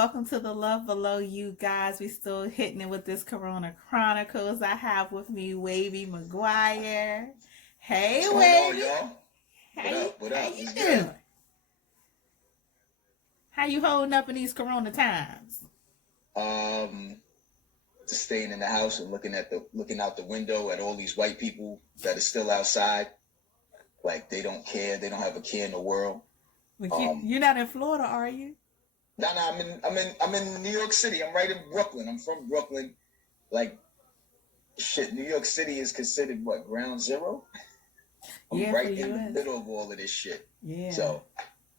welcome to the Love Below, you guys. We still hitting it with this Corona Chronicles. I have with me Wavy Maguire. Hey, What's going on, Wavy. y'all? What How up? you What's doing? good? How you holding up in these Corona times? Just staying in the house and looking out the window at all these white people that are still outside. Like they don't care. They don't have a care in the world. But you're not in Florida, are you? No, I'm in New York City. I'm right in Brooklyn. I'm from Brooklyn. Like shit, New York City is considered what, ground zero? I'm right in the middle of all of this shit. Yeah. So,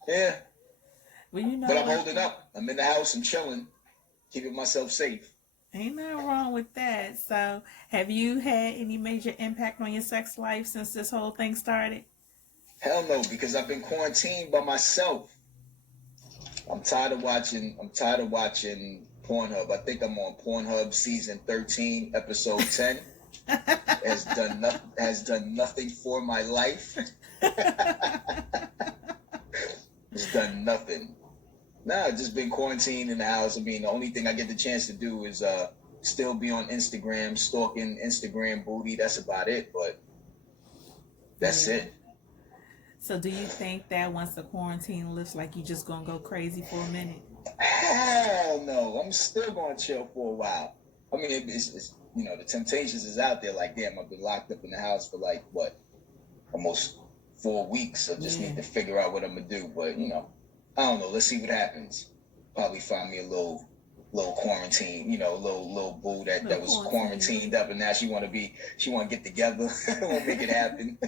yeah. Well, you know, but I'm holding up. I'm in the house. I'm chilling, keeping myself safe. Ain't nothing wrong with that. So, have you had any major impact on your sex life since this whole thing started? Hell no, because I've been quarantined by myself. I'm tired of watching Pornhub. I think I'm on Pornhub season 13, episode 10. Has done nothing for my life. It's done nothing. Nah, I've just been quarantined in the house. I mean, the only thing I get the chance to do is still be on Instagram, stalking Instagram booty. That's about it, but that's it. So do you think that once the quarantine lifts, like you just gonna go crazy for a minute? Hell no. I'm still gonna chill for a while. I mean, it's you know, the temptations is out there. Like, damn, I've been locked up in the house for like, what, almost 4 weeks. I just need to figure out what I'm gonna do. But, you know, I don't know. Let's see what happens. Probably find me a little quarantine, you know, little boo that was quarantined up, and now she want to get together. We'll make it happen.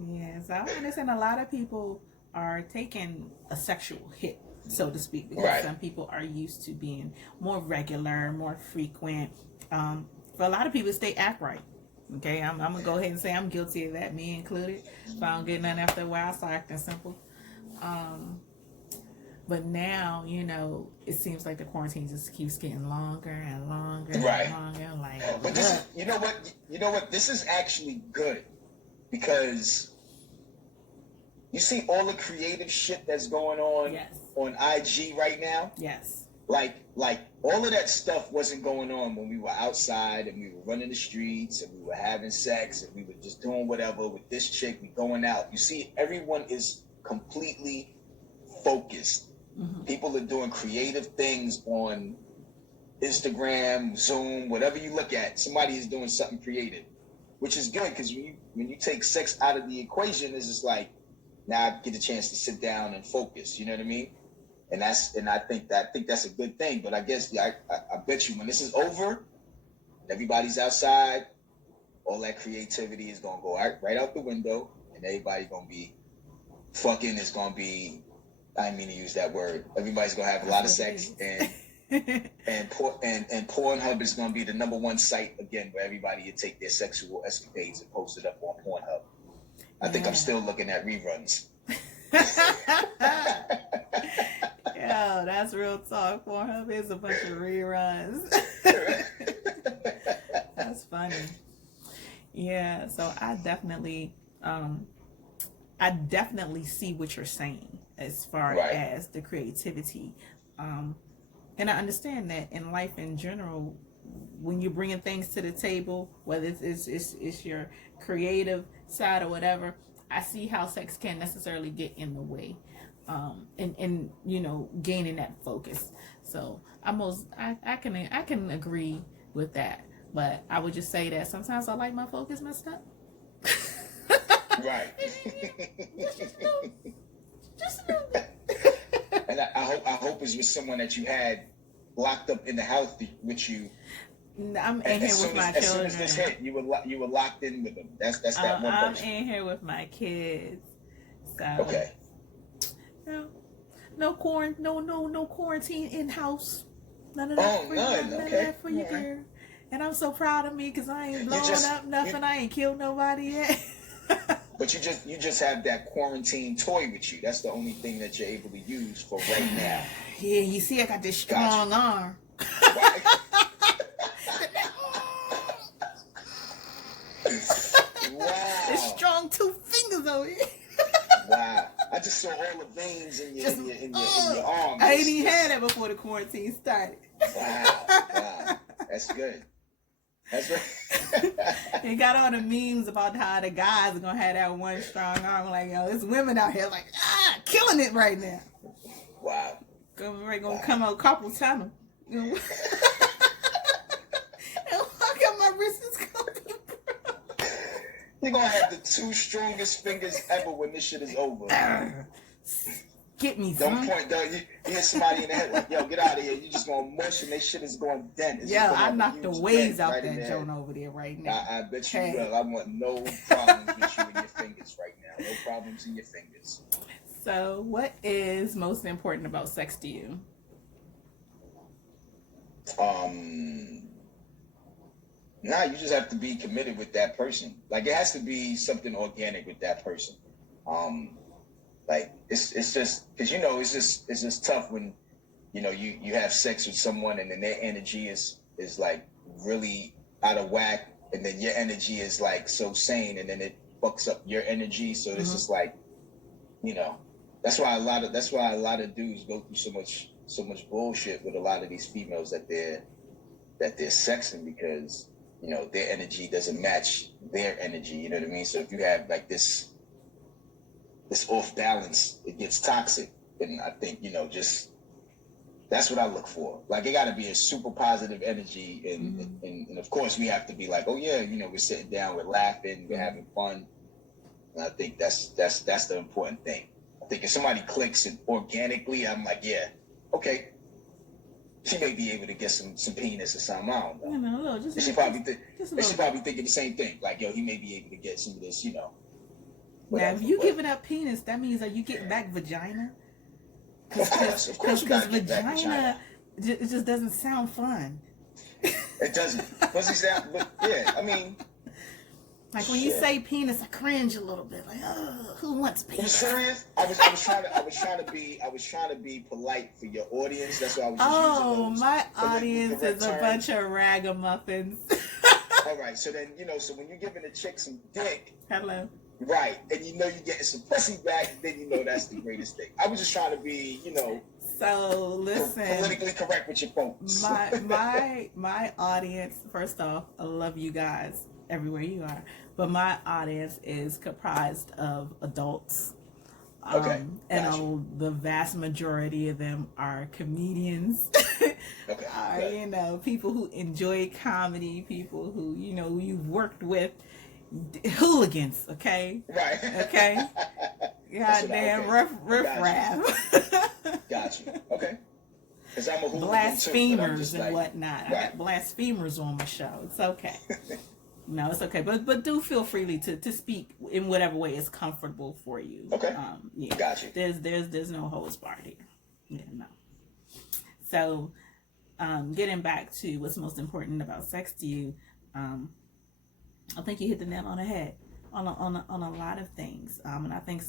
Yeah, so I understand a lot of people are taking a sexual hit, so to speak, because some people are used to being more regular, more frequent. For a lot of people, it's they act right. Okay, I'm gonna go ahead and say I'm guilty of that, me included. If I don't get none after a while, I start acting simple. But now, you know, it seems like the quarantine just keeps getting longer and longer and longer. Like, but this is, you know what? This is actually good because you see all the creative shit that's going on on IG right now. Yes. Like all of that stuff wasn't going on when we were outside and we were running the streets and we were having sex and we were just doing whatever with this chick. We going out. You see, everyone is completely focused. Mm-hmm. People are doing creative things on Instagram, Zoom, whatever you look at. Somebody is doing something creative, which is good because when you take sex out of the equation, it's just like, now I get a chance to sit down and focus. You know what I mean? And I think that's a good thing. But I guess I bet you when this is over, everybody's outside, all that creativity is gonna go right out the window, and everybody gonna be fucking. Is gonna be, I didn't mean to use that word. Everybody's gonna have a lot of sex, and Pornhub is gonna be the #1 site again where everybody would take their sexual escapades and post it up on Pornhub. I think I'm still looking at reruns. Yo, that's real talk. Pornhub is a bunch of reruns. That's funny. Yeah, so I definitely see what you're saying as far as the creativity. And I understand that in life in general, when you're bringing things to the table, whether it's your creative side or whatever, I see how sex can't necessarily get in the way, and you know, gaining that focus. So I can agree with that, but I would just say that sometimes I like my focus messed up. Right. just a little bit. And I hope it's with someone that you had locked up in the house with you. I'm in here with my children. As soon as this hit, you were locked in with them. That's that one person. I'm in here with my kids. So okay. No quarantine in house. None of that. Oh, none. None of that for you, girl. And I'm so proud of me because I ain't blowing up nothing. I ain't killed nobody yet. But you just have that quarantine toy with you. That's the only thing that you're able to use for right now. Yeah, you see, I got this strong arm. Wow. It's strong 2 fingers over here. Wow. I just saw all the veins in your arm. I ain't even had that before the quarantine started. Wow. That's good. That's right. It got all the memes about how the guys are gonna have that one strong arm. Like, yo, there's women out here like killing it right now. Wow. Gonna come out carpal tunnel. You know? Look at my wrist is gonna be broke. You're gonna have the 2 strongest fingers ever when this shit is over. Get me, Don't son. point, though. You hit somebody in the head like, yo, get out of here. You just gonna mush and that shit is going dent. Yeah, I knocked the waves out that joint over there right now. I bet you will. I want no problems with you and your fingers right now. No problems in your fingers. So, what is most important about sex to you? Nah, you just have to be committed with that person. Like, it has to be something organic with that person. Like it's just because it's just tough when you have sex with someone and then their energy is like really out of whack, and then your energy is like so sane, and then it fucks up your energy. So it's just like that's why a lot of dudes go through so much bullshit with a lot of these females that they're sexing, because their energy doesn't match their energy. You know what I mean? So if you have like this off balance, it gets toxic. And I think, just that's what I look for. Like, it got to be a super positive energy. And of course, we have to be like, oh, yeah, we're sitting down, we're laughing, we're having fun. And I think that's the important thing. I think if somebody clicks and organically, I'm like, yeah, okay, she may be able to get some penis or something. I don't know. She probably thinking the same thing. Like, yo, he may be able to get some of this, Now, if you giving up penis, that means that you getting back vagina. Of course, because vagina, it just doesn't sound fun. It doesn't. Doesn't sound. But yeah, I mean, like when you say penis, I cringe a little bit. Like, who wants penis? Are you serious? I was trying to be polite for your audience. That's why I was just using those. My audience is a bunch of ragamuffins. All right, so then so when you're giving a chick some dick. Hello. Right, and you're getting some pussy back, then that's the greatest thing. I was just trying to be, So listen, politically correct with your folks. My audience, first off, I love you guys everywhere you are, but my audience is comprised of adults. Okay. And the vast majority of them are comedians. Okay. Are people who enjoy comedy, people who you've worked with. Hooligans, okay? Right. Okay? Goddamn riff-raff. Got you. Okay. Because I'm a hooligan blasphemers too, and whatnot. Right. I got blasphemers on my show. It's okay. No, it's okay. But do feel freely to speak in whatever way is comfortable for you. Okay. Yeah. Got you. There's no holds barred here. Yeah, no. So, getting back to what's most important about sex to you, I think you hit the nail on the head on a lot of things, and I think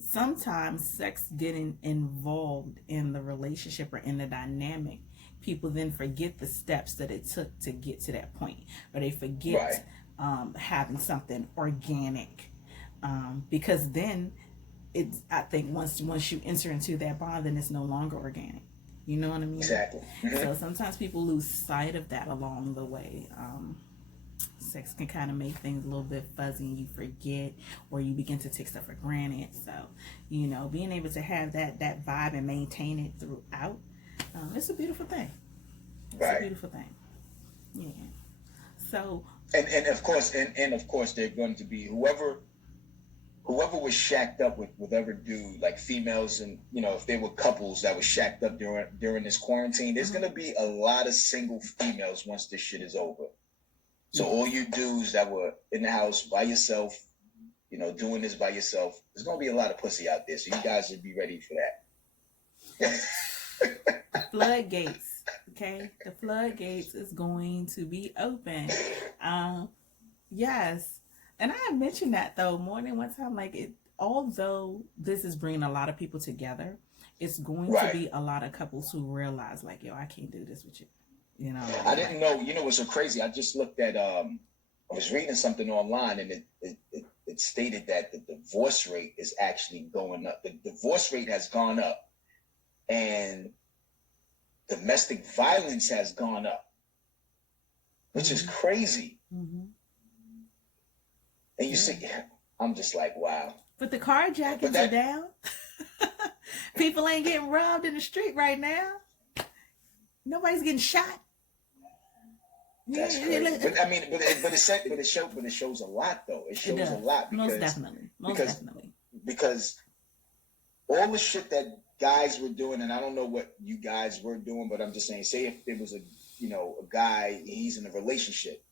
sometimes sex getting involved in the relationship or in the dynamic, people then forget the steps that it took to get to that point, or they forget having something organic, because then I think once you enter into that bond, then it's no longer organic. You know what I mean? Exactly. Mm-hmm. So sometimes people lose sight of that along the way. Sex can kind of make things a little bit fuzzy, and you forget, or you begin to take stuff for granted. So, being able to have that vibe and maintain it throughout, it's a beautiful thing. It's a beautiful thing. Yeah. So. And of course, they're going to be whoever was shacked up with whatever dude, like females, and if they were couples that were shacked up during this quarantine, there's going to be a lot of single females once this shit is over. So all you dudes that were in the house by yourself, doing this by yourself, there's going to be a lot of pussy out there. So you guys should be ready for that. Floodgates, okay? The floodgates is going to be open. Yes. And I have mentioned that, though, more than one time. Like, although this is bringing a lot of people together, it's going to be a lot of couples who realize, like, yo, I can't do this with you. I didn't know. What's so crazy? I just looked at. I was reading something online, and it stated that the divorce rate is actually going up. The divorce rate has gone up, and domestic violence has gone up, which is crazy. Mm-hmm. And you see, I'm just like, wow. But the carjackings are down. People ain't getting robbed in the street right now. Nobody's getting shot. That's crazy. But I mean, it shows a lot though. It shows a lot because most definitely. Because all the shit that guys were doing, and I don't know what you guys were doing, but I'm just saying, say if there was a guy, he's in a relationship,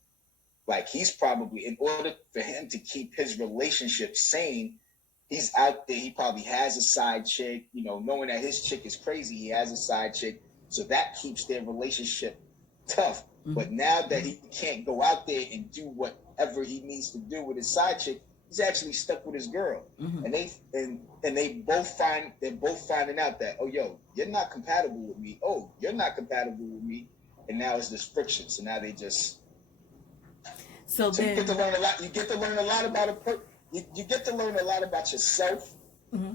like he's probably, in order for him to keep his relationship sane, he's out there, he probably has a side chick, knowing that his chick is crazy, he has a side chick, so that keeps their relationship tough. Mm-hmm. But now that he can't go out there and do whatever he needs to do with his side chick, he's actually stuck with his girl. Mm-hmm. And they're both finding out that, oh, yo, you're not compatible with me. Oh, you're not compatible with me. And now it's this friction. So now they just. So then, you get to learn a lot. You get to learn a lot about you get to learn a lot about yourself, mm-hmm.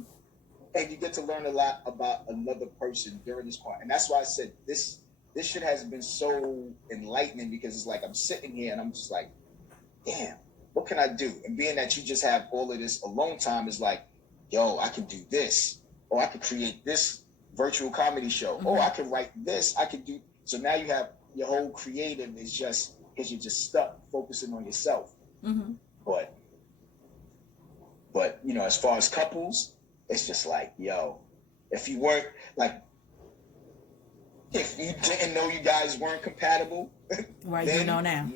and you get to learn a lot about another person during this part. And that's why I said this shit has been so enlightening, because it's like I'm sitting here and I'm just like, damn, what can I do? And being that you just have all of this alone time is like, yo, I can do this, or I could create this virtual comedy show, mm-hmm. or I can write this, I can do. So now you have your whole creative is just, because you're just stuck focusing on yourself. Mm-hmm. But as far as couples, it's just like, yo, if you weren't like, if you didn't know you guys weren't compatible, right? Then now. Now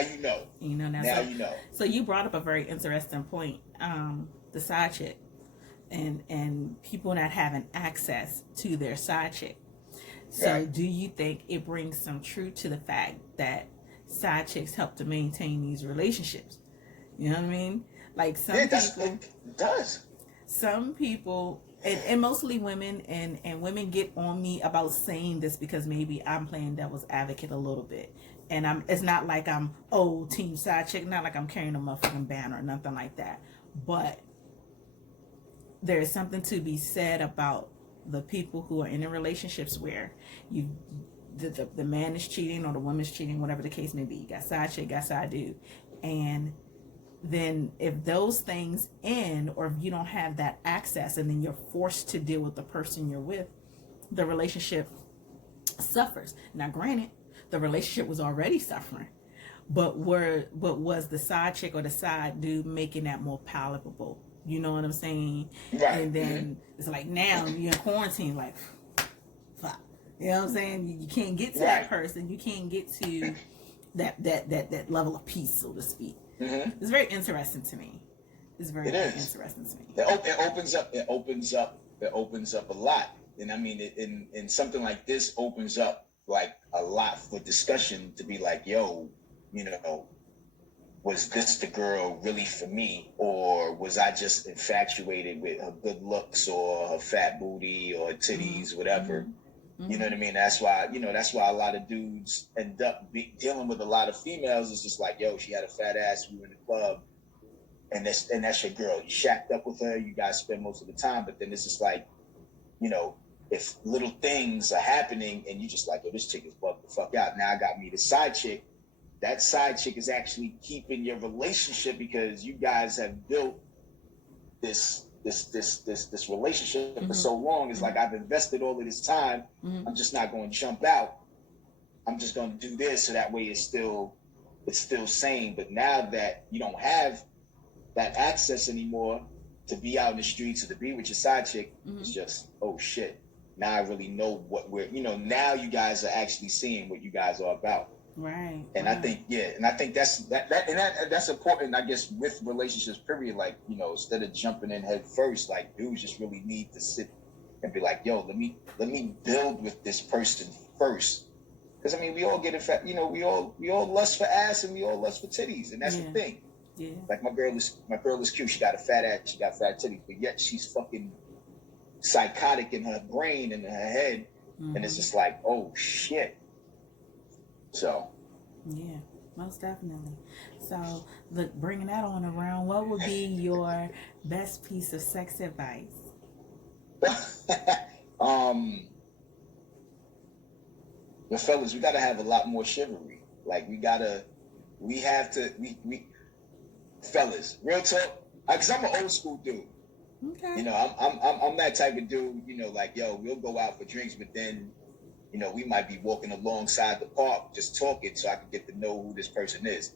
you know. Now you know. So you brought up a very interesting point, the side chick, and people not having access to their side chick. So right. Do you think it brings some truth to the fact that side chicks help to maintain these relationships? You know what I mean? Like some people, it does. Some people, and mostly women, and women get on me about saying this because maybe I'm playing devil's advocate a little bit. And it's not like I'm, team side chick, not like I'm carrying a motherfucking banner or nothing like that. But there's something to be said about the people who are in relationships where the man is cheating or the woman's cheating, whatever the case may be. You got side chick, got side dude. And then if those things end, or if you don't have that access, and then you're forced to deal with the person you're with, the relationship suffers. Now granted, the relationship was already suffering, but was the side chick or the side dude making that more palatable? You know what I'm saying? Right. And then it's like, now you're in quarantine, like, fuck. You know what I'm saying? You can't get to that person. You can't get to that level of peace, so to speak. Mm-hmm. It's very interesting to me. It's very interesting to me. It opens up a lot. And I mean, in something like this opens up like a lot for discussion, to be like, yo, was this the girl really for me, or was I just infatuated with her good looks or her fat booty or her titties, mm-hmm. whatever? Mm-hmm. You know what I mean? That's why a lot of dudes end up dealing with a lot of females. It's just like, yo, she had a fat ass, we were in the club, and that's your girl. You shacked up with her, you guys spend most of the time, but then it's just like, if little things are happening and you just like, yo, this chick is bugged the fuck out. Now I got me the side chick. That side chick is actually keeping your relationship, because you guys have built this relationship mm-hmm. for so long. It's like, I've invested all of this time. Mm-hmm. I'm just not going to jump out. I'm just going to do this, so that way it's still sane. But now that you don't have that access anymore to be out in the streets or to be with your side chick, mm-hmm. it's just, oh shit. Now I really know what now you guys are actually seeing what you guys are about. Right. And I think that's important, I guess, with relationships, period. Like, instead of jumping in head first, like, dudes just really need to sit and be like, yo, let me build with this person first. Because I mean, we all get we all lust for ass and we all lust for titties, and that's the thing. Yeah. Like my girl is cute. She got a fat ass, she got fat titties, but yet she's fucking psychotic in her brain and in her head, mm-hmm. and it's just like, oh shit. So, yeah, Most definitely. So, look, bringing that on around, what would be your best piece of sex advice? um, the fellas, we gotta have a lot more chivalry. Like we have to, fellas, real talk. Cause I'm an old school dude. Okay. You know, I'm that type of dude. You know, like yo, we'll go out for drinks, but then, you know, we might be walking alongside the park, just talking, so I can get to know who this person is.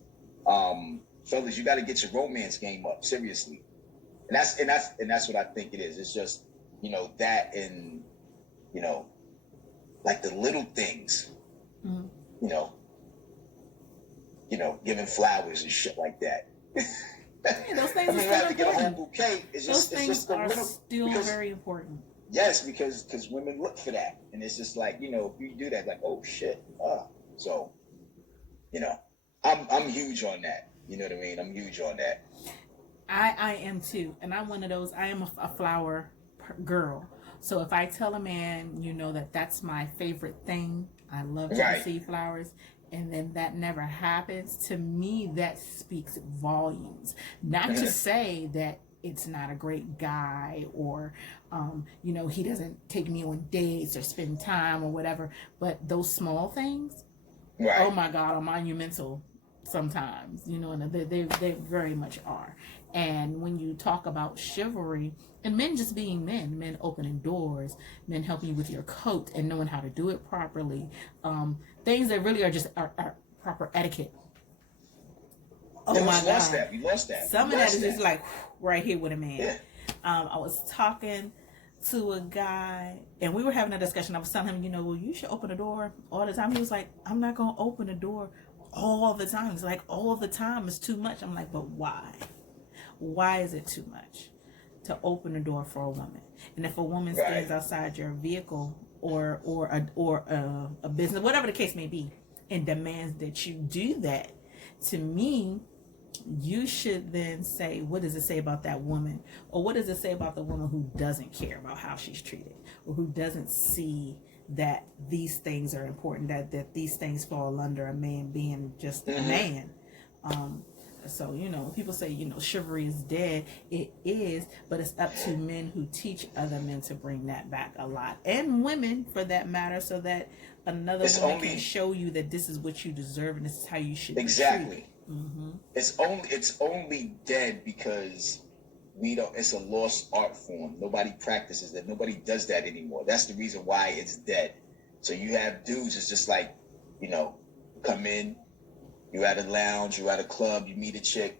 Fellas, you got to get your romance game up, seriously. And that's what I think it is. It's just, you know, that and, you know, like the little things, Mm-hmm. you know, giving flowers and shit like that. Yeah, those things I mean, are you have still to get a whole important. bouquet. Those things it's just the are little, still because, very important. yes, because women look for that, and it's just like, you know, if you do that, like, oh shit, so, you know, I'm huge on that. You know what I mean? I'm huge on that. I am too, and I'm one of those. I am a flower girl. So if I tell a man, you know, that that's my favorite thing, I love to Right. receive flowers, and then that never happens, to me, that speaks volumes. Not to say that it's not a great guy, or, you know, he doesn't take me on dates or spend time or whatever, but those small things, Right. oh my God, are monumental sometimes, you know, and they very much are. And when you talk about chivalry, and men just being men opening doors, men helping you with your coat and knowing how to do it properly, things that really are just are proper etiquette. Oh Yeah, my we God. lost that. We lost that. Some We of that lost is just like right here with a man. Yeah. I was talking to a guy, and we were having a discussion. I was telling him, you know, well, you should open the door all the time. He was like, I'm not going to open the door all the time. He's like, all the time is too much. I'm like, but why? Why is it too much to open the door for a woman? And if a woman stands outside your vehicle or a business, whatever the case may be, and demands that you do that, to me, you should then say, what does it say about that woman? Or what does it say about the woman who doesn't care about how she's treated, or who doesn't see that these things are important, that these things fall under a man being just a man. So, you know, people say, you know, chivalry is dead. It is, but it's up to men who teach other men to bring that back a lot, and women for that matter, so that another woman can show you that this is what you deserve and this is how you should be treated. Mm-hmm. It's only dead because we don't. It's a lost art form. Nobody practices that. Nobody does that anymore. That's the reason why it's dead. So you have dudes. It's just like, you know, come in. You at a lounge. You at a club. You meet a chick.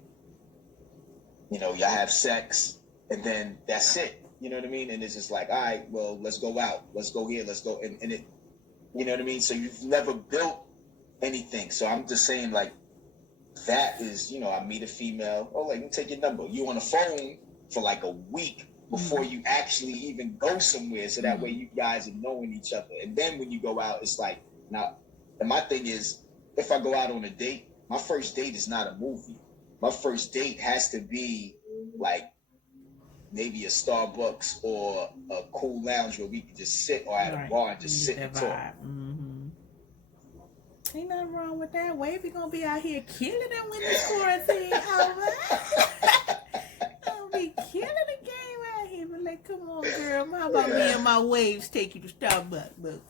You know, y'all have sex, and then that's it. You know what I mean? And it's just like, all right, well, let's go out. Let's go here. Let's go. And it. You know what I mean? So you've never built anything. So I'm just saying, like, that is, you know, I meet a female, oh, like, let me take your number. You on the phone for like a week before you actually even go somewhere, so that way you guys are knowing each other. And then when you go out, it's like, now, and my thing is, if I go out on a date, my first date is not a movie. My first date has to be like maybe a Starbucks or a cool lounge where we can just sit, or at a bar and just sit and talk. Mm-hmm. Ain't nothing wrong with that. Wavy gonna be out here killing them when this quarantine over. Gonna be killing the game out here. But like, come on, girl. How about me and my waves take you to Starbucks?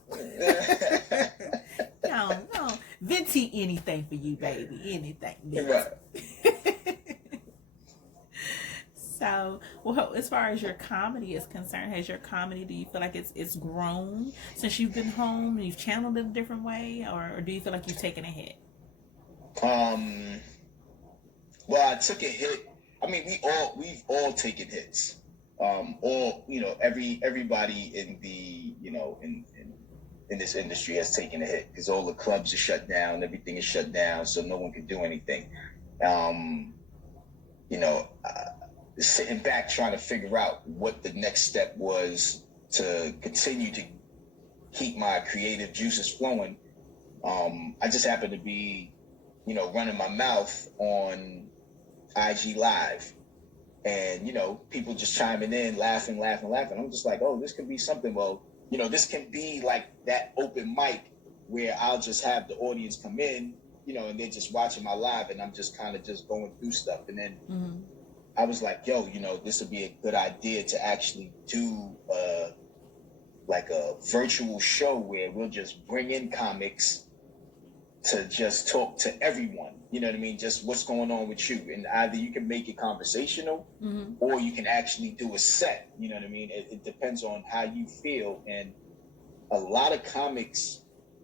No. Venti anything for you, baby. Anything. So, well, as far as your comedy is concerned, has your comedy, do you feel like it's grown since you've been home and you've channeled it a different way, or do you feel like you've taken a hit? Well, I took a hit. I mean, we've all taken hits. All, you know, everybody in the, you know, in this industry has taken a hit, because all the clubs are shut down, everything is shut down, so no one can do anything. You know, sitting back trying to figure out what the next step was to continue to keep my creative juices flowing. I just happened to be, you know, running my mouth on IG Live, and, you know, people just chiming in, laughing. I'm just like, oh, this could be something. Well, you know, this can be like that open mic where I'll just have the audience come in and they're just watching my live, and I'm just kind of just going through stuff. And then Mm-hmm. I was like, yo, this would be a good idea to actually do like a virtual show where we'll just bring in comics to just talk to everyone. You know what I mean? Just what's going on with you. And either you can make it conversational, Mm-hmm. or you can actually do a set. You know what I mean? It depends on how you feel. And a lot of comics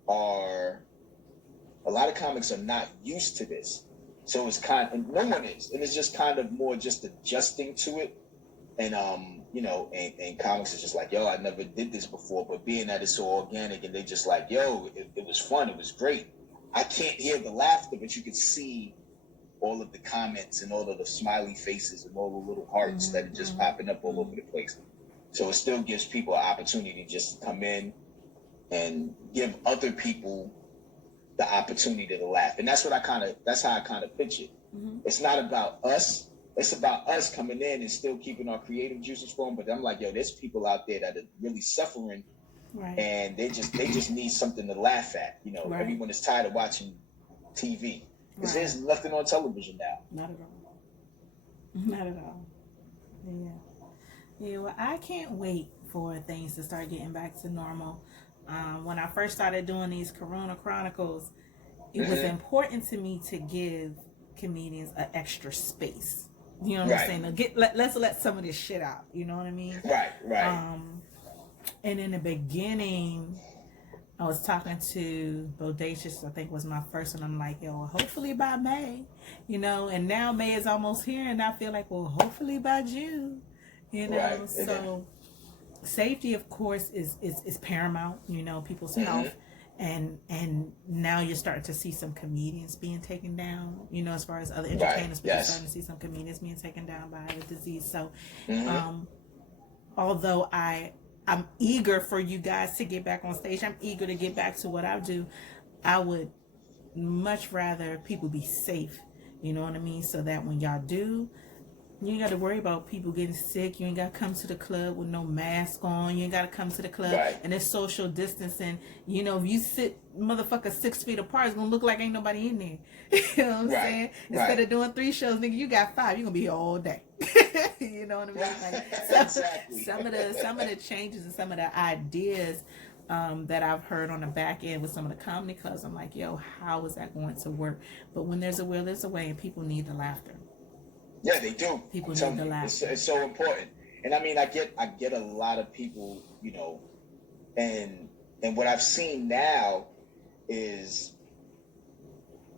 are not used to this. So it's and no one is. And it's just kind of more just adjusting to it. And and comics is just like, yo, I never did this before, but being that it's so organic, and they just like, yo, it was fun, it was great. I can't hear the laughter, but you can see all of the comments and all of the smiley faces and all the little hearts that are just popping up all over the place. So it still gives people an opportunity just to come in and give other people the opportunity to laugh. And that's how I kind of pitch it. Mm-hmm. It's not about us. It's about us coming in and still keeping our creative juices flowing. But I'm like, yo, there's people out there that are really suffering, Right. and they just need something to laugh at. Right. Everyone is tired of watching TV because Right. there's nothing on television now. Not at all. Not at all. Yeah. Well, I can't wait for things to start getting back to normal. When I first started doing these Corona Chronicles, it was important to me to give comedians an extra space. You know what I'm saying? Let's let some of this shit out. You know what I mean? Right. And in the beginning, I was talking to Bodacious, I think was my first one. I'm like, yo, hopefully by May, and now May is almost here, and I feel like, well, hopefully by June, Right. So safety, of course, is paramount, people's health. And now you're starting to see some comedians being taken down, as far as other entertainers, but you're starting to see some comedians being taken down by the disease. So, although I'm eager for you guys to get back on stage, I'm eager to get back to what I do, I would much rather people be safe, you know what I mean? So that when y'all do, you ain't got to worry about people getting sick. You ain't got to come to the club with no mask on. You ain't got to come to the club and it's social distancing. If you sit motherfucker 6 feet apart, it's going to look like ain't nobody in there. You know what I'm saying? Instead of doing 3 shows, nigga, you got 5. You're going to be here all day. You know what I mean? Like, some of the changes and some of the ideas that I've heard on the back end with some of the comedy clubs, I'm like, yo, how is that going to work? But when there's a will, there's a way, and people need the laughter. Yeah, they do. People need the laughter. It's so important. And I mean, I get a lot of people, and what I've seen now is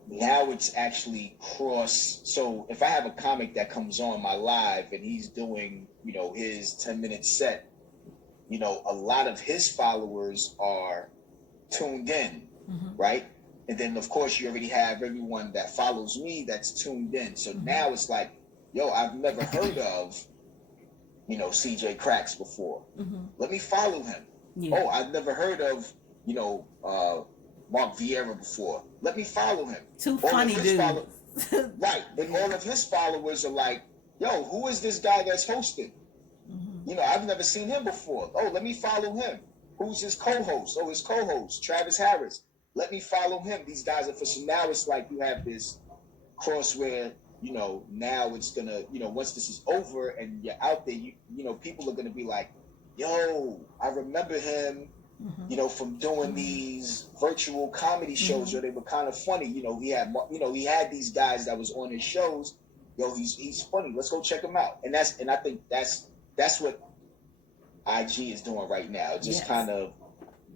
it's actually cross. So if I have a comic that comes on my live and he's doing, his 10-minute set, a lot of his followers are tuned in, right? And then, of course, you already have everyone that follows me that's tuned in. So now it's like, yo, I've never heard of, CJ Cracks before. Let me follow him. Yeah. Oh, I've never heard of, Mark Vieira before. Let me follow him. Too funny, dude. Right. And all of his followers are like, yo, who is this guy that's hosting? I've never seen him before. Oh, let me follow him. Who's his co-host? Oh, his co-host, Travis Harris. Let me follow him. These guys are so now it's like you have this cross where, now it's gonna, once this is over and you're out there, people are gonna be like, yo, I remember him, from doing these virtual comedy shows where they were kind of funny. He had these guys that was on his shows. Yo, he's funny. Let's go check him out. And I think that's what IG is doing right now. Just kind of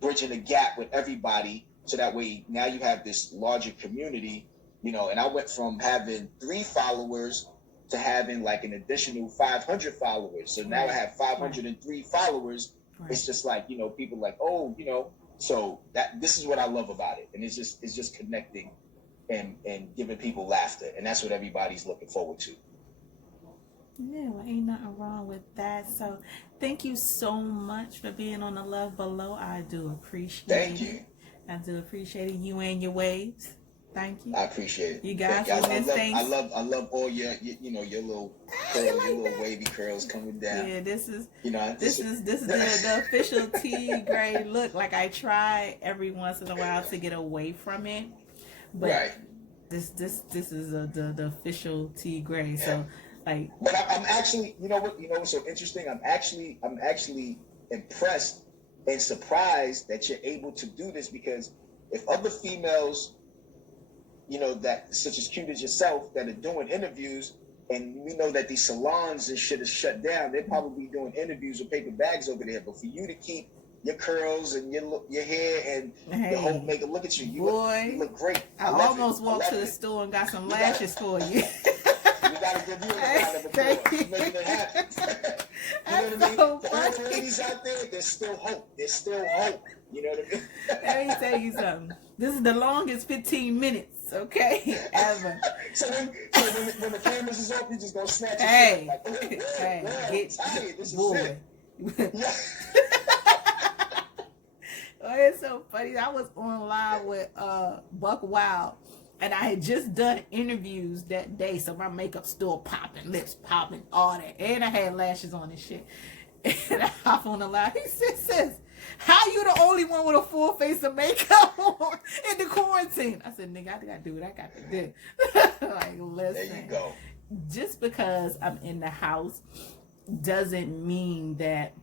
bridging the gap with everybody, so that way now you have this larger community. And I went from having 3 followers to having like an additional 500 followers. So now I have 503 followers. It's just like, people like, oh, so this is what I love about it. And it's just connecting and giving people laughter. And that's what everybody's looking forward to. Yeah, well, ain't nothing wrong with that. So thank you so much for being on the Love Below. I do appreciate it. Thank you. I do appreciate it. You and your waves. Thank you. I appreciate it. You guys, I love all your little curls, your little wavy curls coming down. Yeah, this is the official tea gray look. Like I try every once in a while to get away from it, but this is the official T Gray. So like, but I'm actually, you know what's so interesting? I'm actually impressed and surprised that you're able to do this, because if other females, that such as cute as yourself, that are doing interviews, and we know that these salons and shit is shut down, they're probably doing interviews with paper bags over there. But for you to keep your curls and your hair and your whole makeup, look at you. You look great. I almost walked to the store and got some lashes for you. We gotta give you a round of applause. You're making it happen. You know what I mean? So For all the ladies out there, there's still hope. There's still hope. You know what I mean? Let me tell you something. This is the longest 15 minutes, okay, ever. So when the cameras is off, you just gonna snatch your hey, like, get tired. This boy. is it. Yeah. Oh, it's so funny. I was on live with Buck Wild, and I had just done interviews that day, so my makeup still popping, lips popping, all that, and I had lashes on and shit. And I hop on the live. He says, "Sis, how you the only one with a full face of makeup on in the quarantine?" I said, "Nigga, I gotta do what I got to do." Like, listen. There you go. Just because I'm in the house doesn't mean that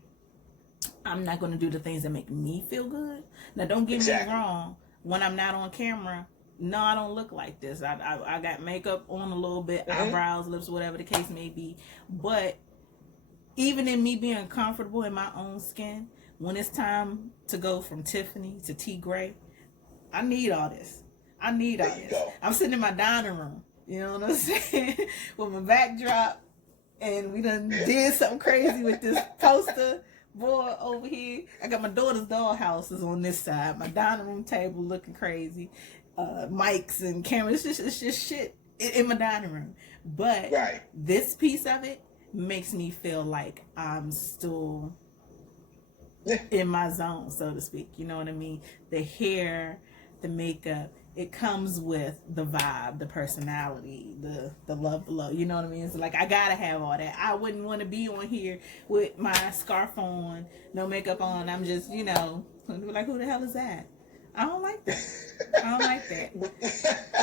I'm not going to do the things that make me feel good. Now, don't get me wrong. When I'm not on camera, no, I don't look like this. I got makeup on a little bit, eyebrows, lips, whatever the case may be. But even in me being comfortable in my own skin, when it's time to go from Tiffany to T Gray, I need all this. I'm sitting in my dining room, you know what I'm saying, with my backdrop, and we done did something crazy with this poster board over here. I got my daughter's dollhouse is on this side, my dining room table looking crazy, mics and cameras. It's just shit in my dining room. But this piece of it makes me feel like I'm still in my zone, so to speak. You know what I mean? The hair, the makeup, it comes with the vibe, the personality, the love below. You know what I mean? It's like I gotta have all that. I wouldn't want to be on here with my scarf on, no makeup on. I'm just, like, who the hell is that? I don't like that.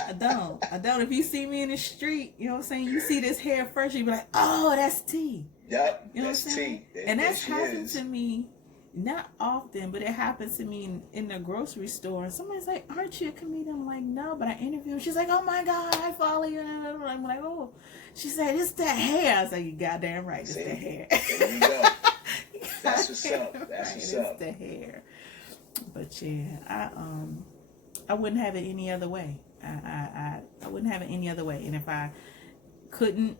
I don't. If you see me in the street, you know what I'm saying, you see this hair first, you be like, oh, that's T. Yep, you know what I'm saying? And that's happened to me, not often, but it happens to me in the grocery store. And somebody's like, aren't you a comedian? I'm like, no, but I interview him. She's like, oh my God, I follow you. And I'm like, oh. She said, it's that hair. I was like, you goddamn right, it's the hair. There you go. That's what's up. That's what's up. It's the hair. But yeah, I wouldn't have it any other way. I wouldn't have it any other way. And if I couldn't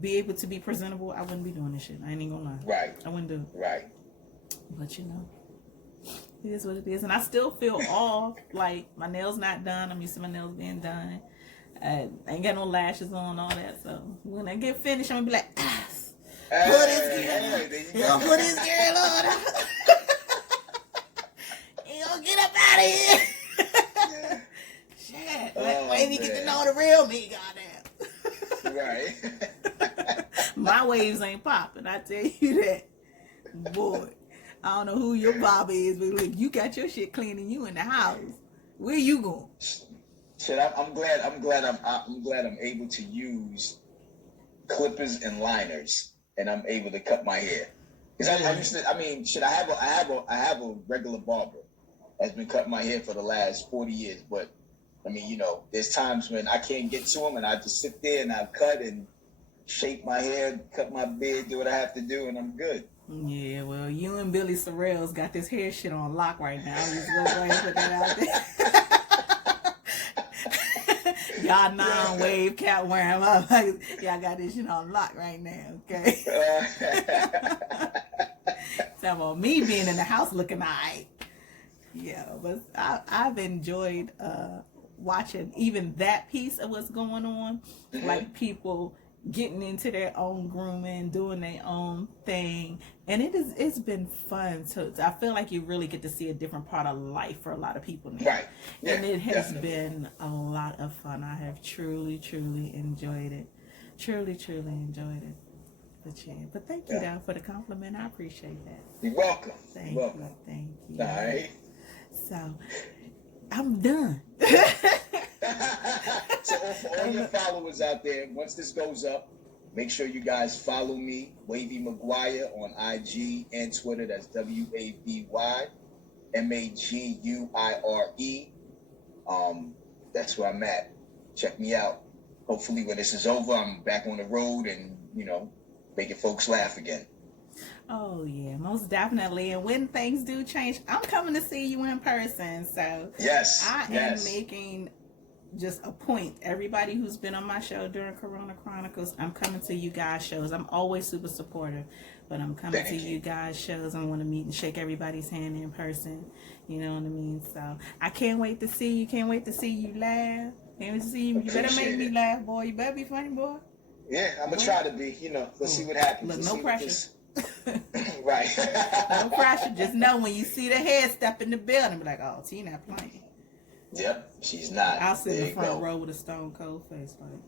be able to be presentable, I wouldn't be doing this shit. I ain't gonna lie. Right. I wouldn't do it. Right. But it is what it is. And I still feel off. Like, my nails not done. I'm used to my nails being done. I ain't got no lashes on, all that. So when I get finished, I'm gonna be like, put this girl on. You gonna get up out of here. Shit. Let Wavy get to know the real me, goddamn. Right. My waves ain't popping, I tell you that. Boy. I don't know who your barber is, but look, you got your shit clean and you in the house. Where you going? Shit, I'm glad I'm able to use clippers and liners, and I'm able to cut my hair. Because I have a regular barber that's been cutting my hair for the last 40 years. But there's times when I can't get to him, and I just sit there and I cut and shape my hair, cut my beard, do what I have to do, and I'm good. Yeah, well, you and Billy Sorrell's got this hair shit on lock right now. I'm just gonna go ahead and put that out there. Y'all non-wave cat wear them up. Y'all got this shit on lock right now, okay? Talking about me being in the house looking alright. Yeah, but I've enjoyed watching even that piece of what's going on. Mm-hmm. Like people getting into their own grooming, doing their own thing, and it's been fun. So I feel like you really get to see a different part of life for a lot of people now. Right. Yeah, and it has been a lot of fun. I have truly enjoyed it. Truly enjoyed it. But thank you though for the compliment. I appreciate that. You're welcome. Thank you. All right. So I'm done. So for all your followers out there, once this goes up, make sure you guys follow me, Wavy Maguire, on IG and Twitter. That's WavyMaguire. That's where I'm at. Check me out. Hopefully when this is over, I'm back on the road and, making folks laugh again. Oh yeah, most definitely. And when things do change, I'm coming to see you in person. So yes, I am making just a point. Everybody who's been on my show during Chronicles, I'm coming to you guys' shows. I'm always super supportive, but I'm coming to you guys' shows. I want to meet and shake everybody's hand in person. You know what I mean? So I can't wait to see you. Can't wait to see you laugh. Can't wait to see you. You better make me laugh, boy. You better be funny, boy. Yeah, I'm gonna try to be. Let's see what happens. Look, no pressure. Right. No pressure. Just know when you see the head step in the building, be like, oh, T not playing. Yep, she's not. I'll sit in the front row with a stone cold face, like.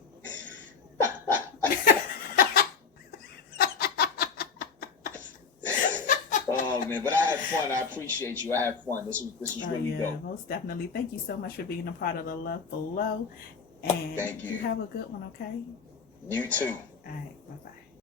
Oh man, but I had fun. I appreciate you. I had fun. This was really dope. Most definitely. Thank you so much for being a part of the Love Below. And thank you. Have a good one, okay? You too. All right. Bye bye.